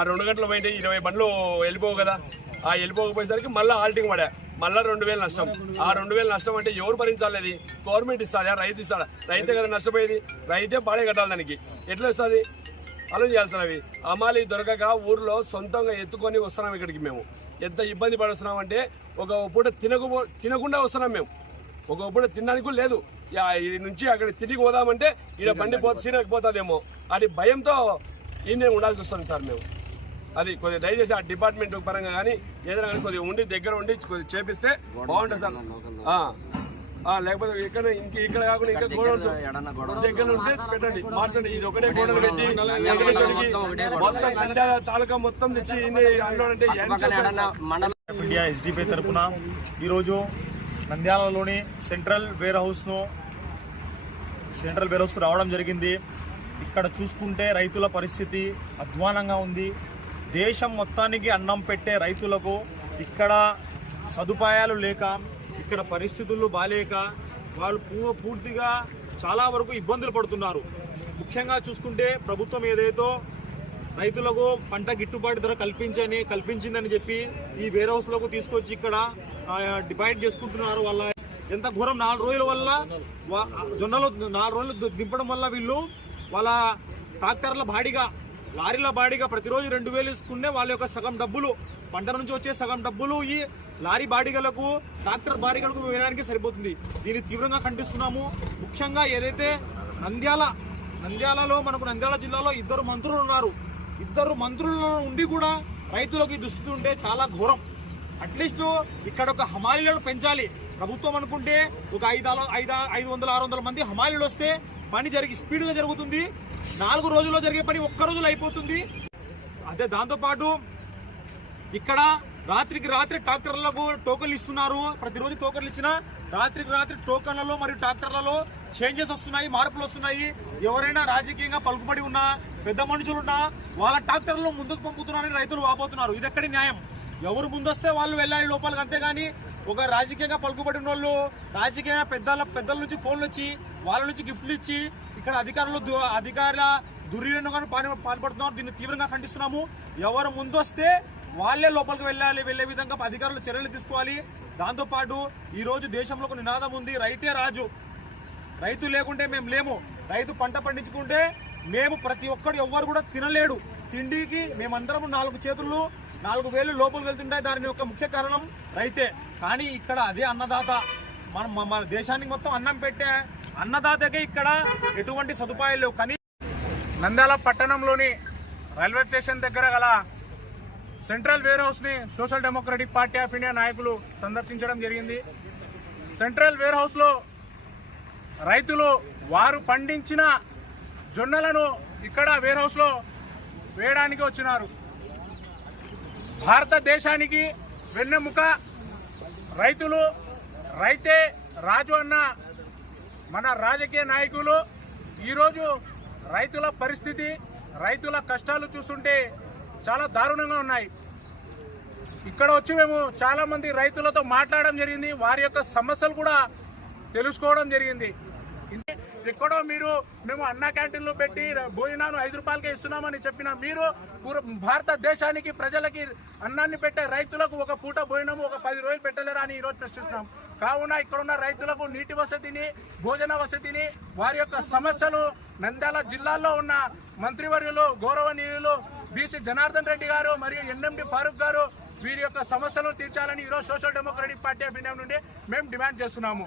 ఆ 2 గంటలు పోయింటే 20 బండ్లు వెళ్ళిపోవు కదా. ఆ వెళ్ళిపోకపోయేసరికి మళ్ళీ ఆల్టింగ్ పడా, మళ్ళీ 2000 నష్టం. ఆ 2000 నష్టం అంటే ఎవరు భరించాలి? అది గవర్నమెంట్ ఇస్తుందా? రైతు ఇస్తాడా? రైతే కదా నష్టపోయేది, రైతే బాడే కట్టాలి. దానికి ఎట్లా వస్తుంది? ఆలోచన చేయాల్సిన అవి. అమాలి దొరకక ఊర్లో సొంతంగా ఎత్తుకొని వస్తున్నాం ఇక్కడికి. మేము ఎంత ఇబ్బంది పడుస్తున్నాం అంటే ఒక పూట తినకుండా వస్తున్నాం మేము. ఒక పూట తినడానికి లేదు. ఈ నుంచి అక్కడ తిరిగి పోదామంటే ఈడ బండి సీనకపోతుందేమో అది భయంతో ఈయనే ఉండాల్సి వస్తుంది సార్ మేము. అది కొద్దిగా దయచేసి ఆ డిపార్ట్మెంట్ పరంగా కానీ ఏదైనా కానీ కొద్దిగా ఉండి దగ్గర ఉండి కొద్దిగా చేపిస్తే బాగుంటుంది సార్. లేకపోతే ఇక్కడ కాకుండా ఇంకా గోడౌన్స్ దగ్గర ఉంటే పెట్టండి, మార్చండి. ఇది ఒకటే గోడలు పెట్టి మొత్తం నంద్యాల తాలూకా మొత్తం తెచ్చి అంటే ఇండియా ఎస్డిపి తరఫున ఈరోజు నంద్యాలలోని సెంట్రల్ వేర్ హౌస్కు రావడం జరిగింది. ఇక్కడ చూసుకుంటే రైతుల పరిస్థితి అధ్వానంగా ఉంది. దేశం మొత్తానికి అన్నం పెట్టే రైతులకు ఇక్కడ సదుపాయాలు లేక, ఇక్కడ పరిస్థితులు బాలేక వాళ్ళు పూర్తిగా చాలా వరకు ఇబ్బందులు పడుతున్నారు. ముఖ్యంగా చూసుకుంటే ప్రభుత్వం ఏదైతే రైతులకు పంట గిట్టుబాటు ధర కల్పించిందని చెప్పి ఈ వేర్ హౌస్లకు తీసుకొచ్చి ఇక్కడ డివైడ్ చేసుకుంటున్నారు. వాళ్ళ ఎంత ఘోరం! 4 రోజుల వల్ల జొన్నలు 4 రోజులు దింపడం వల్ల వీళ్ళు వాళ్ళ ట్రాక్టర్ల బాడీగా, లారీల బాడీగా ప్రతిరోజు 2000 తీసుకునే వాళ్ళ యొక్క సగం డబ్బులు, పంట నుంచి వచ్చే సగం డబ్బులు ఈ లారీ బాడీగలకు, ట్రాక్టర్ బాడీగలకు వేయడానికి సరిపోతుంది. దీన్ని తీవ్రంగా ఖండిస్తున్నాము. ముఖ్యంగా ఏదైతే నంద్యాలలో మనకు నంద్యాల జిల్లాలో 2 మంత్రులు ఉన్నారు. 2 మంత్రులు ఉండి కూడా రైతులకు ఈ దుస్థితి ఉంటే చాలా ఘోరం. అట్లీస్ట్ ఇక్కడ ఒక హమాలీలను పెంచాలి. ప్రభుత్వం అనుకుంటే ఒక 500-600 మంది హమాలీలు వస్తే పని స్పీడ్గా జరుగుతుంది. 4 రోజుల్లో జరిగే పని 1 రోజులో అయిపోతుంది. అదే దాంతోపాటు ఇక్కడ రాత్రికి రాత్రి ట్రాక్టర్లకు టోకన్లు ఇస్తున్నారు. ప్రతిరోజు టోకన్లు ఇచ్చినా రాత్రికి రాత్రి టోకన్లలో మరియు ట్రాక్టర్లలో చేంజెస్ వస్తున్నాయి, మార్పులు వస్తున్నాయి. ఎవరైనా రాజకీయంగా పలుకుబడి ఉన్నా, పెద్ద మనుషులున్నా వాళ్ళ ట్రాక్టర్లు ముందుకు పంపుతున్నారని రైతులు వాపోతున్నారు. ఇది ఎక్కడి న్యాయం? ఎవరు ముందొస్తే వాళ్ళు వెళ్ళాలి లోపలికి, అంతేగాని ఒక రాజకీయంగా పలుకుబడి ఉన్న వాళ్ళు రాజకీయ పెద్దల నుంచి ఫోన్లు వచ్చి వాళ్ళ నుంచి గిఫ్ట్లు ఇచ్చి ఇక్కడ అధికారుల దుర్వినియోగాన్ని పాల్పడుతున్నారు. దీన్ని తీవ్రంగా ఖండిస్తున్నాము. ఎవరు ముందొస్తే వాళ్ళే లోపలికి వెళ్లే విధంగా అధికారులు చర్యలు తీసుకోవాలి. దాంతోపాటు ఈరోజు దేశంలో ఒక నినాదం ఉంది, రైతే రాజు. రైతు లేకుంటే మేము లేము. రైతు పంట పండించుకుంటే మేము ప్రతి ఒక్కరు ఎవ్వరు కూడా తినలేడు. తిండికి మేమందరం 4 చేతులు 4 వేలు లోపలికి వెళ్తుంటాయి. దాని యొక్క ముఖ్య కారణం రైతే. కానీ ఇక్కడ అదే అన్నదాత, మన దేశానికి మొత్తం అన్నం పెట్టే అన్నదాతకే ఇక్కడ ఎటువంటి సదుపాయాలు లేవు. కానీ నంద్యాల పట్టణంలోని రైల్వే స్టేషన్ దగ్గర గల సెంట్రల్ వేర్ హౌస్ని social democratic party of India నాయకులు సందర్శించడం జరిగింది. సెంట్రల్ వేర్ హౌస్లో రైతులు వారు పండించిన జొన్నలను ఇక్కడ వేర్ హౌస్లో వేయడానికి వచ్చినారు. భారతదేశానికి వెన్నెముక రైతులు, రైతే రాజు అన్న మన రాజకీయ నాయకులు ఈరోజు రైతుల పరిస్థితి, రైతుల కష్టాలు చూస్తుంటే చాలా దారుణంగా ఉన్నాయి. ఇక్కడ వచ్చి మేము చాలా మంది రైతులతో మాట్లాడడం జరిగింది. వారి యొక్క సమస్యలు కూడా తెలుసుకోవడం జరిగింది. ఎక్కడో మేము అన్న క్యాంటీన్లు పెట్టి భోజనాలు 5 రూపాయలకే ఇస్తున్నామని చెప్పిన మీరు భారతదేశానికి ప్రజలకి అన్నాన్ని పెట్టే రైతులకు ఒక పూట భోజనము ఒక 10 రోజులు పెట్టలేరా అని ఈరోజు ప్రశ్నిస్తున్నాం. కావున ఇక్కడున్న రైతులకు నీటి వసతిని, భోజన వసతిని, వారి యొక్క సమస్యలు నంద్యాల జిల్లాలో ఉన్న మంత్రివర్యులు గౌరవనీయులు బీసీ జనార్దన్ రెడ్డి గారు మరియు ఎన్ఎండి ఫారూక్ గారు వీరి యొక్క సమస్యలను తీర్చాలని ఈరోజు social democratic party of India నుండి మేము డిమాండ్ చేస్తున్నాము.